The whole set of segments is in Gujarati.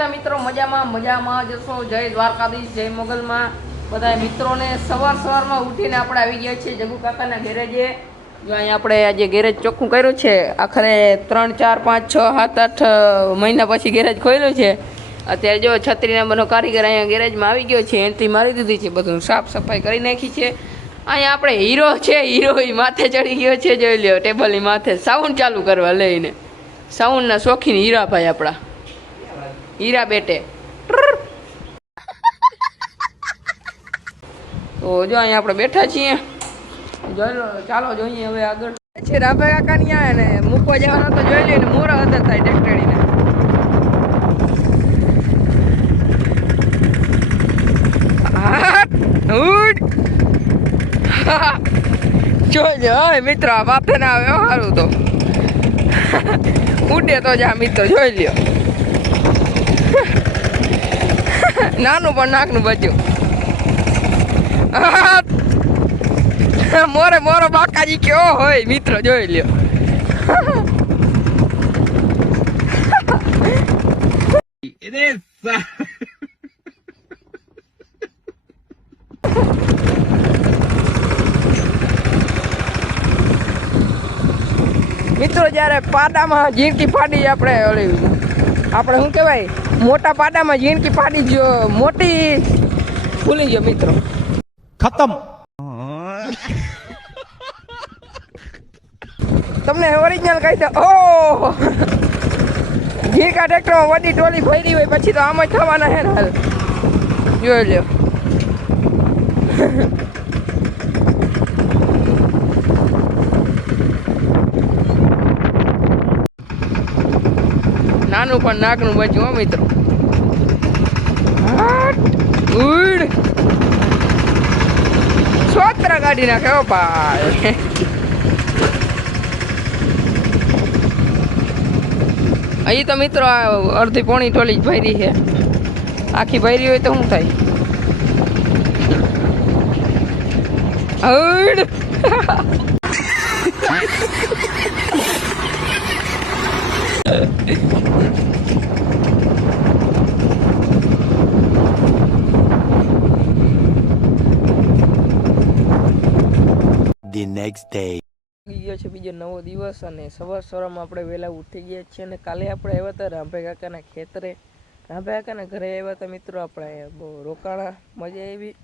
બધા મિત્રો મજામાં જશો। જય દ્વારકાધીશ, જય મોગલમાં। બધા મિત્રોને સવારમાં ઉઠીને આપણે આવી ગયા છીએ જગુ કાકાના ગેરેજે। જો અહીંયા આપણે આજે ગેરેજ ચોખ્ખું કર્યું છે। આખરે 3, 4, 5, 6, 7, 8 મહિના પછી ગેરેજ ખોલ્યું છે। અત્યારે જો છત્રીના બનો કારીગર અહીંયા ગેરેજમાં આવી ગયો છે। એન્ટ્રી મારી દીધી છે, બધું સાફ સફાઈ કરી નાખી છે। અહીંયા આપણે હીરો છે, હીરો માથે ચડી ગયો છે। જોઈ લ્યો ટેબલની માથે સાઉન્ડ ચાલુ કરવા લઈને। સાઉન્ડના શોખીન હીરાભાઈ આપણા હીરા બેટે। તો જો અહીંયા આપણે બેઠા છીએ। ચાલો જોઈએ હવે આગળ છે રાભાઈ કાકાની આ ને મૂકવા જવાના તો જોઈ લઈએ ને મોરા હતા થાય ટેક્ટરીને। જોજો હવે મિત્રો આ માથે ના આવે સારું તો ઉડે તો જા મિત્રો જોઈ લ્યો। નાનું પણ નાકનું બચ્યું મોરો બાકાજી કયો હોય મિત્રો જોઈ લ્યો। મિત્રો જ્યારે પાડામાં ઝીણકી પાડી આપણે શું કહેવાય મોટા પાડામાં ઝીણકી પાડી જો મોટી ભૂલી ગયો મિત્રો ખતમ। તમને ઓરિજિનલ કહી દો। ઓહ ઝીણકા ટ્રેક્ટરમાં વડી ટોલી ભરી હોય પછી તો આમ જ થવાના હે ને હાલ જોઈ લ્યો। નાનું પણ નાકનું બચ્યું હો મિત્રો। ઉડ સોત્ર કાઢી નાખે હો ભાઈ। અહીં તો મિત્રો અડધી પોણી ટોલી જ ભરી છે। આખી ભરી હોય તો શું થાય। ઉડ The next day. ગયો છે બીજો નવો દિવસ અને સવારમાં આપણે વહેલા ઉઠી ગયા છીએ। અને કાલે આપણે આવ્યા હતા રામભાઈ કાકાના ખેતરે। રામભાઈ કાકાના ઘરે આવ્યા હતા મિત્રો। આપણે બહુ રોકાણા, મજા આવી।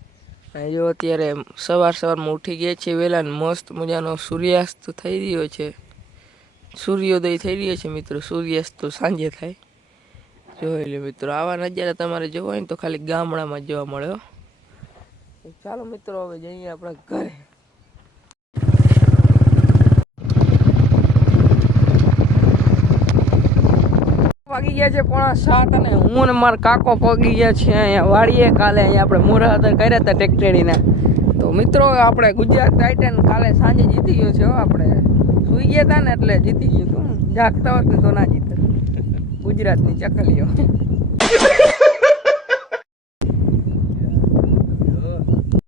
અને જો અત્યારે સવારમાં ઉઠી ગયા છીએ વહેલા ને મસ્ત મજાનો સૂર્યાસ્ત થઈ રહ્યો છે। સૂર્યોદય થઈ રહ્યો છે મિત્રો। સૂર્યાસ્ત તો સાંજે થાય જોઈ લો મિત્રો। આવા નજારા તમારે જોવા હોય ને તો ખાલી ગામડામાં જોવા મળે હો। ચાલો મિત્રો હવે જઈએ આપણા ઘરે। વાગી ગયા છે 6:45 અને હું ને મારા કાકો પગી ગયા છે અહીંયા વાડીએ। કાલે અહીંયા આપણે મોરાદર કર્યા હતા ટેક્ટરીના। તો મિત્રો આપણે ગુજરાત ટાઇટન કાલે સાંજે જીતી ગયો છે હો। આપણે સુઈ ગયા હતા ને એટલે જીતી ગયું હતું। જાગતા હોત ને તો ના જીતે ગુજરાતની ચકલીઓ।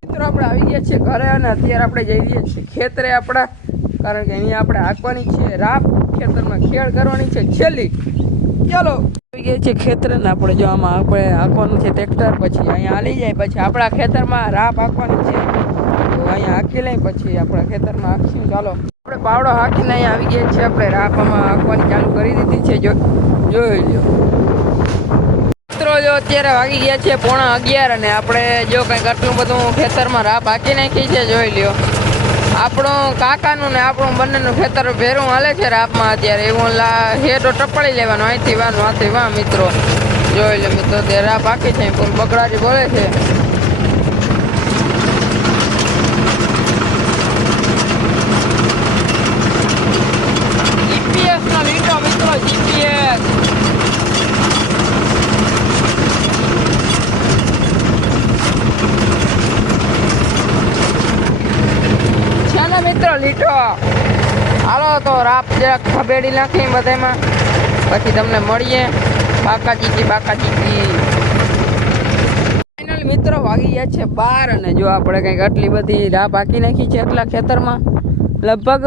મિત્રો આપણે આવી ગયા છીએ ઘરે અને અત્યારે આપણે જઈ રહ્યા છીએ ખેતરે આપણા। કારણ કે અહીંયા આપણે હાંકવાની છે રાપ, ખેતરમાં ખેડ કરવાની છે છેલ્લી। ચાલો આવી ગયા છે ખેતર ને આપણે જો આમાં આપણે હાંકવાનું છે ટ્રેક્ટર। પછી અહીંયા હાલી જાય પછી આપણા ખેતરમાં રાપ હાંકવાની છે। તો અહીંયા હાંકી લઈ પછી આપણા ખેતરમાં હાંકશું। ચાલો આપણે પાવડો હાંકીને અહીંયા આવી ગયા છીએ। આપણે રાપમાં હાંકવાની ચાલુ કરી દીધી છે જોઈ લ્યો મિત્રો। જો અત્યારે વાગી ગયા છે 11:15 અને આપણે જો કંઈક આટલું બધું ખેતરમાં રાપ હાંકી નાખી છે જોઈ લ્યો। આપણો કાકાનું ને આપણું બંનેનું ખેતર ભેરું હાલે છે રાપમાં અત્યારે। એવું હેડો ટપડી લેવાનો અહીંથી વાનું હાથી વાં મિત્રો જોઈ લે મિત્રો। તે રાપ આખી છે પૂર બગડાટી બોલે છે। જીપીએસ નો લીટો મિત્રો જીપીએસ મિત્રો લીટો હાલો તો રાપ જરાક ખબેડી નાખી બધામાં પછી તમને મળીએ। બાકાજી ફાઇનલ મિત્રો વાગી ગયા છે 12 અને જો આપણે કંઈક આટલી બધી રાપ હાંકી નાખી છે એટલા ખેતરમાં। લગભગ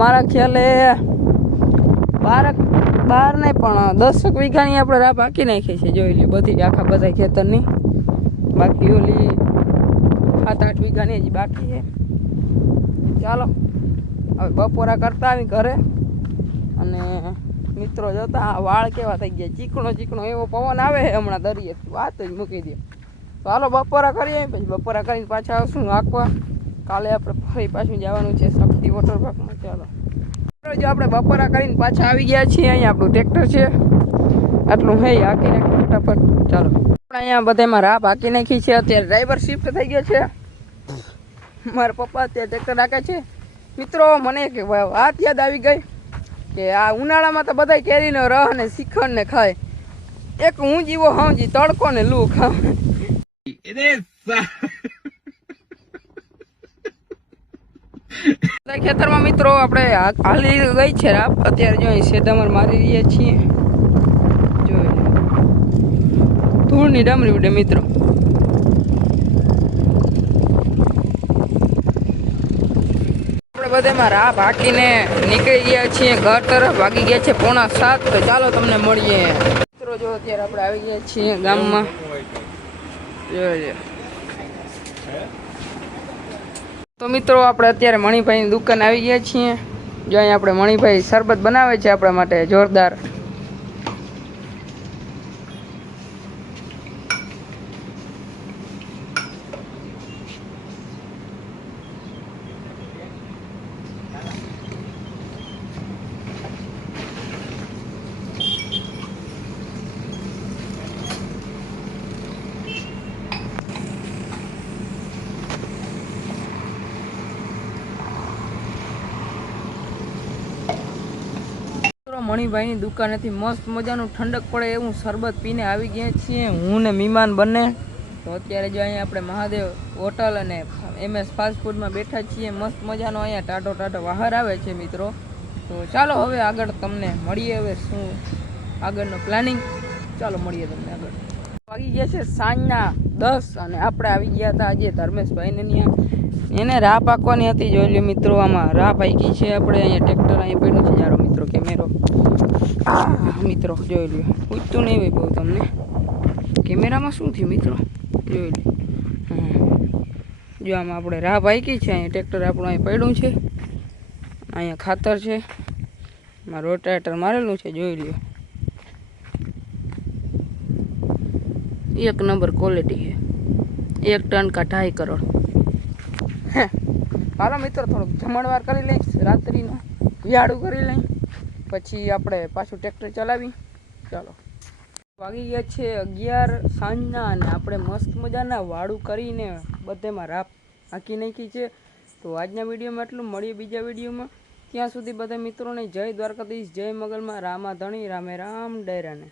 મારા ખ્યાલે 12 12 નહીં પણ 10 વીઘાની આપણે રાપ હાંકી નાખી છે, જોઈ લે બધી આખા બધા ખેતરની. બાકી ઓલી 7-8 વીઘાની હજી બાકી છે. ચાલો હવે બપોરા કરતા આવી ઘરે. અને મિત્રો જોતા આ વાળ કેવા થઈ ગયા, ચીકણો ચીકણો એવો પવન આવે છે હમણાં દરિયે, વાત જ મૂકી દે. તો હાલો બપોરા કરીએ, પછી બપોરા કરીને પાછા આવશું આંકવા. કાલે આપણે ફરી પાછું જવાનું છે શક્તિ વોટર પાર્કમાં. ચાલો જો આપણે બપોરા કરીને પાછા આવી ગયા છીએ. અહીંયા આપણું ટ્રેક્ટર છે, આટલું હે હાંકી નાખી ફટાફટ. ચાલો આપણે અહીંયા બધામાં રાપ હાંકી નાખી છે. અત્યારે ડ્રાઈવર શિફ્ટ થઈ ગયો છે. મારા પપ્પા અત્યારે ટ્રેક્ટર રાખે છે. મિત્રો મને એક વાત યાદ આવી ગઈ કે આ ઉનાળામાં તો બધા કેરીનો રસ ને શિખંડ ને ખાય, એક હું જીવો સમજી તડકો ને લૂ ખાવ. ખેતરમાં મિત્રો આપણે હાલી ગઈ છે રાપ. અત્યારે જો અહીં શેડામર મારી રહ્યા છીએ, જોઈ ધૂળની ડામરી ઉડે મિત્રો. આપણે બધામાં રાપ હાંકીને નીકળી ગયા છીએ ઘર તરફ. વાગી ગયા છે 6:45. તો ચાલો તમને મળીએ મિત્રો. જો અત્યારે આપણે આવી ગયા છીએ ગામમાં, જોઈ. તો મિત્રો આપણે અત્યારે મણિભાઈની દુકાન આવી ગયા છીએ. જો અહીં આપણે મણિભાઈ શરબત બનાવે છે આપણા માટે જોરદાર. મણિભાઈની દુકાનેથી મસ્ત મજાનું ઠંડક પડે એવું શરબત પીને આવી ગયા છીએ હું ને મહેમાન બંને. તો અત્યારે જો અહીંયા આપણે મહાદેવ હોટલ અને MS ફાસ્ટ ફૂડમાં બેઠા છીએ. મસ્ત મજાનો અહીંયા ટાટો ટાટો બહાર આવે છે મિત્રો. તો ચાલો હવે આગળ તમને મળીએ, હવે શું આગળનો પ્લાનિંગ. ચાલો મળીએ તમને આગળ. વાગી ગયા છે સાંજના 10 અને આપણે આવી ગયા હતા આજે ધર્મેશભાઈને ત્યાં. એને રાહ પાકવાની હતી, જોઈ લો મિત્રો. આમાં રાહ પાકી છે આપણે. અહીંયા ટ્રેક્ટર અહીંયા પડ્યું છે. જારો મિત્રો કેમેરો મિત્રો જોઈ લો. પૂછતું નહીં હોય બહુ તમને કેમેરામાં શું થયું મિત્રો, જોઈ લો. જો આમાં આપણે રાહ પાકી છે. અહીંયા ટ્રેક્ટર આપણું અહીં પડ્યું છે. અહીંયા ખાતર છે, એમાં રોટાવેટર મારેલું છે, જોઈ લો. 1 નંબર ક્વોલિટી છે. 1 ટન કા 2.5 કરોડ. હાલો મિત્રો થોડુંક જમણવાર કરી લઈ, રાત્રિનો વિયાળું કરી લઈ, પછી આપણે પાછું ટ્રેક્ટર ચલાવી. ચાલો વાગી ગયા છે 11 સાંજના અને આપણે મસ્ત મજાના વાળું કરીને બધેમાં રાપ હાંકી નાખી છે. તો આજના વિડીયોમાં એટલું. મળીએ બીજા વિડીયોમાં. ત્યાં સુધી બધા મિત્રોને જય દ્વારકાધીશ, જય મગલમાં, રામા ધણી, રામે રામ, ડેરાને.